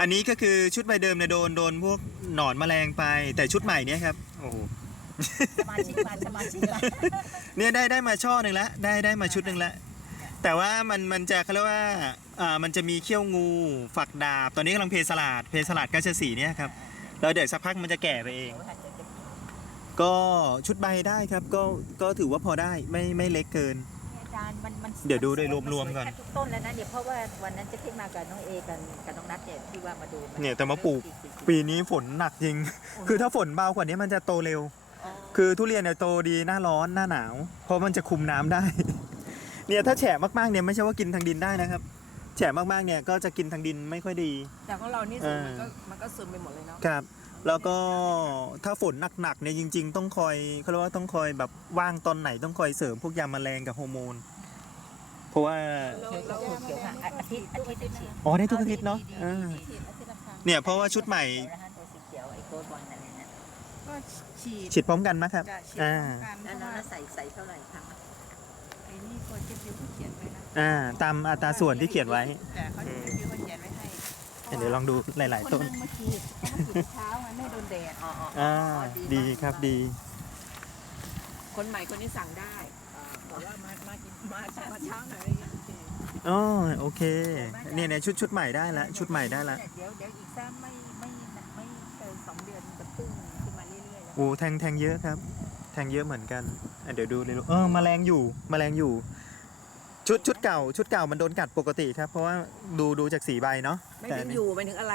อันนี้ก็คือชุดใบเดิมเนี่ยโดนโดนพวกหนอนแมลงไป แต่ชุดใหม่เนี่ยครับโอ้โหสมาชิกมาสมาชิกมาเนี่ยได้ได้มาช่อหนึ่งแล้วได้ได้มาชุดหนึ่งแล้วแต่ว่ามันมันจะเขาเรียกว่าอ่ามันจะมีเขี้ยวงูฝักดาบ ตอนนี้กำลังเพสลาดเพสลาดก็จะสีเนี่ยครับแล้วเดี๋ยวสักพักมันจะแก่ไปเอง ก็ชุดใบได้ครับก็ก็ถือว่าพอได้ไม่ไม่เล็กเกินอา จารย์มันมันเดี๋ยวดูโดยรวมๆก่อนสวยทุกต้นแล้วนะเดี๋ยวเพราะว่าวันนั้นจะขึ้นมากับน้องเอกันกับน้องนัทเนี่ยที่ว่ามาดูมัเนี่ยแต่มาปลูกปีนี้ฝนหนักจริง คือถ้าฝนเบากว่านี้มันจะโตเร็ว คือทุเรียนเนี่ยโตดีหน้าร้อนหน้าหนาว เพราะมันจะคุมน้ำได้ เนี่ยถ้าแฉะมากๆเนี่ยไม่ใช่ว่ากินทางดินได้นะครับ แฉะมากๆเนี่ยก็จะกินทางดินไม่ค่อยดี แต่ของเรานี่ซึมมันเออก็มันก็ซึมไปหมดเลยเนาะครับ แล้วก็ถ้าฝนหนักๆเนี่ยจริง ๆ ต้องคอยเขาเรียกว่าต้องคอยแบบว่างตอนไหนต้องคอยเสริมพวกยาแมลงกับฮอร์โมน เพราะว่าเขียวเราเขียวค่ะอาทิตย์อาทิตย์จะฉีดอ๋อได้ทุกอาทิตย์เนาะอ่าเนี่ยเพราะว่าชุดใหม่ ตัวสีเขียวไอ้โค้ดบอลนั่นแหละก็ฉีดฉีดพร้อมกันนะครับจะฉีดอ่าพร้อมกันแล้วเพราะว่าน้องใส่ใส่เท่าไหร่คะไอ้นี่คนเก็บยูเขาเขียนไว้นะอ่าตามอัตราส่วนที่เขียนไว้ แต่เขาเก็บยูเขาเขียนไว้ให้เดี๋ยวลองดูหลาย ๆ ต้น คนนึงมาฉีดเขามาฉีดเช้าไงไม่โดนแดดอ๋ออ๋ออ่า ดีครับดี คนใหม่คนนี้สั่งได้ บอกว่ามามากินมามาเช้าหน่อยอะไรอย่างเงี้ยอ๋อโอเคเนี่ยเนี่ยชุดชุดใหม่ได้ละชุดใหม่ได้ละเดี๋ยวเดี๋ยวอีกสักไม่ไม่ไม่เกินสองเดือนจะพุ่งขึ้นมาเรื่อยๆแล้วโอ้แทงแทงเยอะครับ แทงเยอะเหมือนกันอะเดี๋ยวดูเลยลูกเออแมลงอยู่แมลงอยู่ ชุดชุดเก่า ชุดเก่ามันโดนกัดปกติครับ เพราะว่าดูดูจากสีใบเนาะไม่แต่ถึอันงนี้อยู่ไปถึงอะไร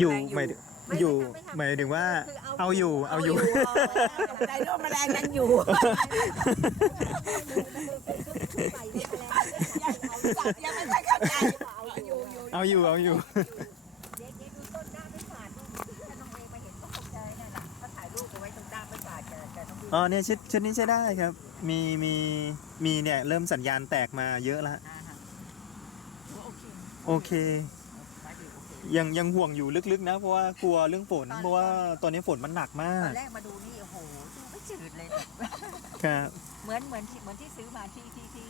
อยู่แมลงอยู่หมายถึง อยู่หมายถึงว่าเอาอยู่เอาอยู่ ไดโนแมลงยังอยู่ ยังไม่ได้เข้าใจอยู่อยู่เอาอยู่เอาอยู่ เด็กๆดูต้นด้ามไม่ฝาดดูถ้าน้องเอมาเห็นก็ตกใจนั่นแหละเขาถ่ายรูปเอาไว้ตรงด้ามไม่ฝาดกับกับน้องบีอ๋อเนี่ยชุดชุดนี้ใช้ได้ครับ มีมีมีเนี่ยเริ่มสัญญาณแตกมาเยอะแล้วอ่าฮะโอเคมาดีโอเค ยังยังห่วงอยู่ลึกๆนะ เพราะว่ากลัวเรื่องฝนเพราะว่าตอนนี้ฝนมันหนักมาตอกนแรกมาดูนี่โอ้โหดูไม่จืดเลยแบบ ครับ เหมือนเหมือนที่เหมือนที่ซื้อมาที่ที่ที่อยู่นั่น